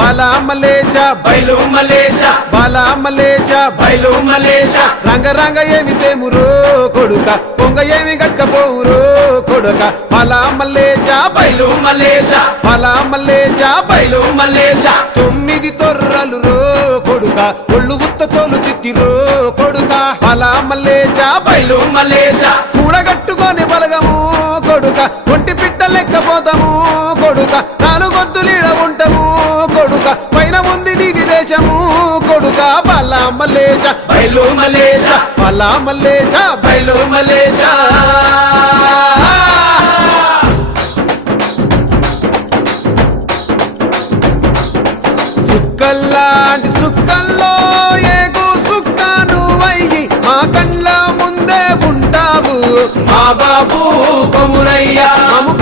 బాలా మలేషా బయలు మలేషా బాలా మలేషా బయలు మలేషా రంగ రంగ ఏమి తేమురో కొడుక పొంగ ఏమి గట్టపోవురో కొడుక. బాలా మలేషా బయలు మలేషా బాలా మలేషా బయలు మలేషా తొమ్మిది తొర్రలు రో కొడుక ఒళ్ళు ఉత్త తోలు చిట్టిరో కొడుక. బాలా మలేషా బయలు మలేషా కూడగట్టుకొని బలగము కొడుక ఒంటి పిట్ట లెక్కపోతాము కొడుక. నాలుగు ఉంది దేశము కొడుక బలా మలేషా బయలు మలేష బలా మలేషా బయలు మలేష సుక్కల్లాంటి సుక్కల్లో ఏగు సుక్క నువ్వయ్యి మా కండ్ల ముందే ఉంటావు. మా బాబు కొమురయ్యా మము